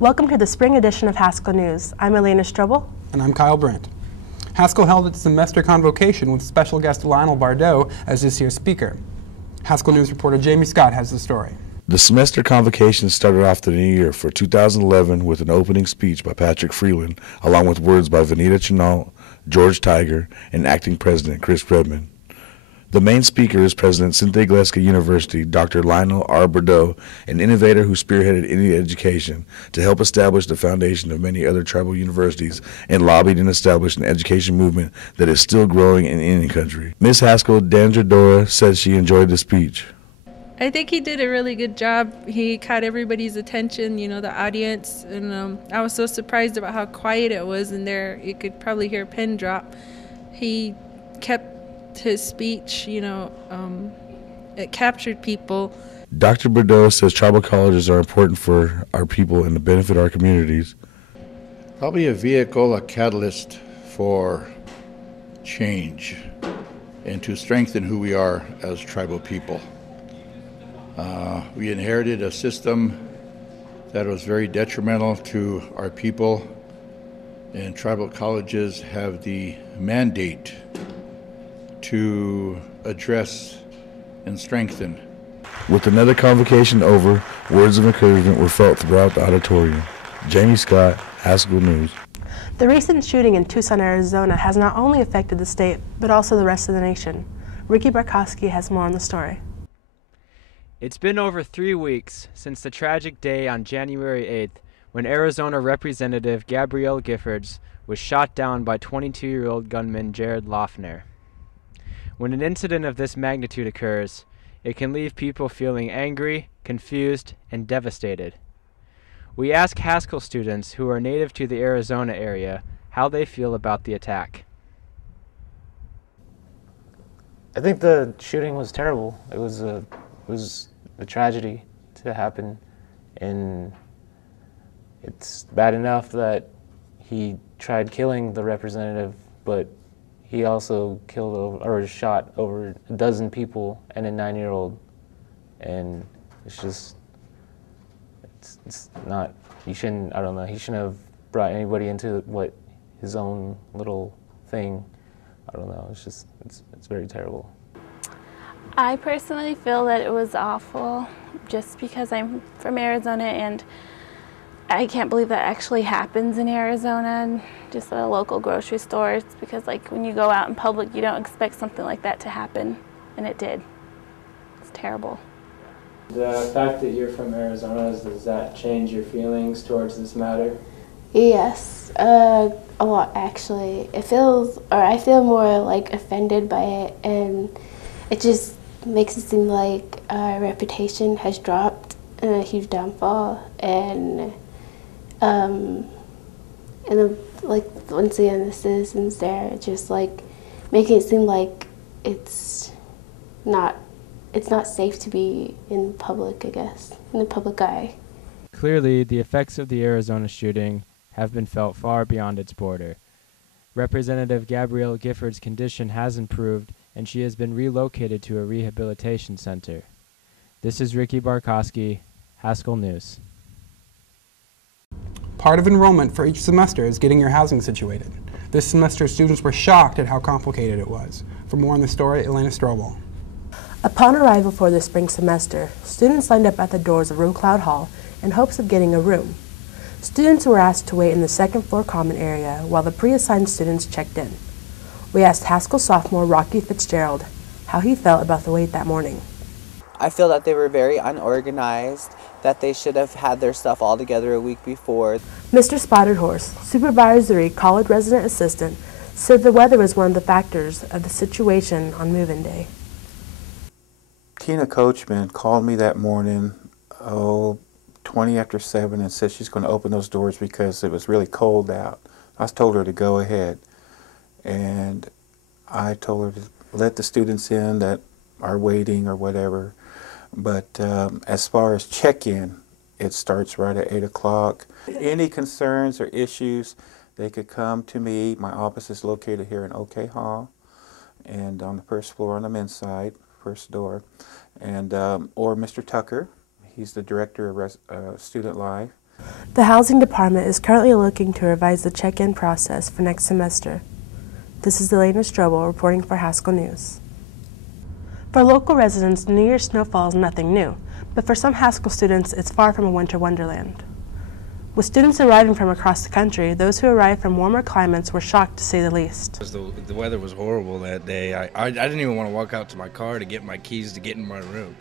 Welcome to the spring edition of Haskell News. I'm Elena Strobel. And I'm Kyle Brandt. Haskell held its semester convocation with special guest Lionel Bordeaux as this year's speaker. Haskell News reporter Jamie Scott has the story. The semester convocation started off the new year for 2011 with an opening speech by Patrick Freeland, along with words by Vanita Chennault, George Tiger, and acting president Chris Redmond. The main speaker is President Cynthia Gillespie University, Dr. Lionel R. Bordeaux, an innovator who spearheaded Indian education to help establish the foundation of many other tribal universities and lobbied and established an education movement that is still growing in Indian country. Ms. Haskell Dandradora said she enjoyed the speech. I think he did a really good job. He caught everybody's attention, the audience, and I was so surprised about how quiet it was in there. You could probably hear a pin drop. He kept his speech, it captured people. Dr. Bordeaux says tribal colleges are important for our people and to benefit our communities. Probably a vehicle, a catalyst for change and to strengthen who we are as tribal people. We inherited a system that was very detrimental to our people, and tribal colleges have the mandate to address and strengthen. With another convocation over, words of encouragement were felt throughout the auditorium. Jamie Scott, Haskell News. The recent shooting in Tucson, Arizona has not only affected the state, but also the rest of the nation. Ricky Barkowski has more on the story. It's been over 3 weeks since the tragic day on January 8th when Arizona Representative Gabrielle Giffords was shot down by 22-year-old gunman Jared Loughner. When an incident of this magnitude occurs, it can leave people feeling angry, confused, and devastated. We ask Haskell students who are native to the Arizona area how they feel about the attack. I think the shooting was terrible. It was a tragedy to happen, and it's bad enough that he tried killing the representative, but he also killed or shot over a dozen people and a 9-year-old, and it's not, he shouldn't have brought anybody into his own little thing. I don't know, it's very terrible. I personally feel that it was awful just because I'm from Arizona and I can't believe that actually happens in Arizona, just at a local grocery store. It's because when you go out in public you don't expect something like that to happen, and it did. It's terrible. The fact that you're from Arizona, does that change your feelings towards this matter? Yes, a lot actually. I feel more offended by it, and it just makes it seem like our reputation has dropped in a huge downfall, and once again the citizens there just making it seem like it's not safe to be in public, I guess, in the public eye. Clearly, the effects of the Arizona shooting have been felt far beyond its border. Representative Gabrielle Giffords' condition has improved, and she has been relocated to a rehabilitation center. This is Ricky Barkowski, Haskell News. Part of enrollment for each semester is getting your housing situated. This semester, students were shocked at how complicated it was. For more on the story, Elena Strobel. Upon arrival for the spring semester, students lined up at the doors of Room Cloud Hall in hopes of getting a room. Students were asked to wait in the second floor common area while the pre-assigned students checked in. We asked Haskell sophomore Rocky Fitzgerald how he felt about the wait that morning. I feel that they were very unorganized, that they should have had their stuff all together a week before. Mr. Spotted Horse, supervisory college resident assistant, said the weather was one of the factors of the situation on move-in day. Tina Coachman called me that morning, 20 after 7, and said she's going to open those doors because it was really cold out. I told her to go ahead, and I told her to let the students in that are waiting or whatever. But as far as check-in, it starts right at 8 o'clock. Any concerns or issues, they could come to me. My office is located here in OK Hall and on the first floor on the men's side, first door. And or Mr. Tucker, he's the director of Student Life. The Housing Department is currently looking to revise the check-in process for next semester. This is Elena Strobel reporting for Haskell News. For local residents, New Year's snowfall is nothing new, but for some Haskell students, it's far from a winter wonderland. With students arriving from across the country, those who arrived from warmer climates were shocked to say the least. The weather was horrible that day. I didn't even want to walk out to my car to get my keys to get in my room.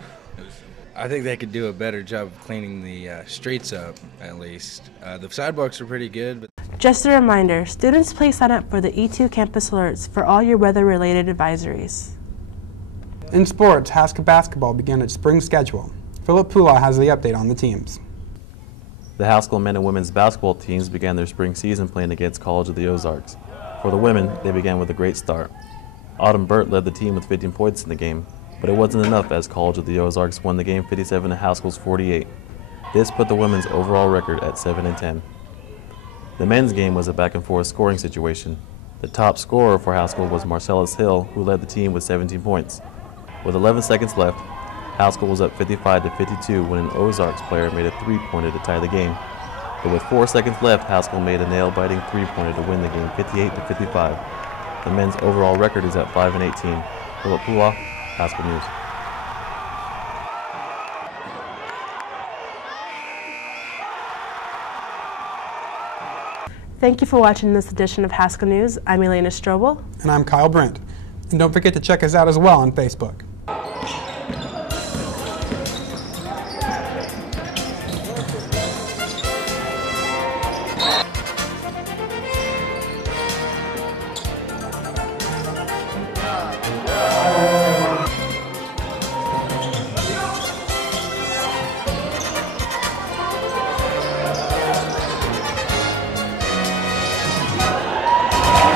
I think they could do a better job of cleaning the streets up, at least. The sidewalks are pretty good. But just a reminder, students please sign up for the E2 campus alerts for all your weather-related advisories. In sports, Haskell basketball began its spring schedule. Philip Pula has the update on the teams. The Haskell men and women's basketball teams began their spring season playing against College of the Ozarks. For the women, they began with a great start. Autumn Burt led the team with 15 points in the game, but it wasn't enough as College of the Ozarks won the game 57 to Haskell's 48. This put the women's overall record at 7-10. The men's game was a back-and-forth scoring situation. The top scorer for Haskell was Marcellus Hill, who led the team with 17 points. With 11 seconds left, Haskell was up 55 to 52 when an Ozarks player made a three-pointer to tie the game. But with 4 seconds left, Haskell made a nail-biting three-pointer to win the game 58 to 55. The men's overall record is at 5-18. Philip Pula, Haskell News. Thank you for watching this edition of Haskell News. I'm Elena Strobel. And I'm Kyle Brent. And don't forget to check us out as well on Facebook.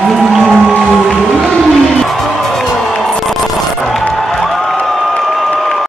Thank you.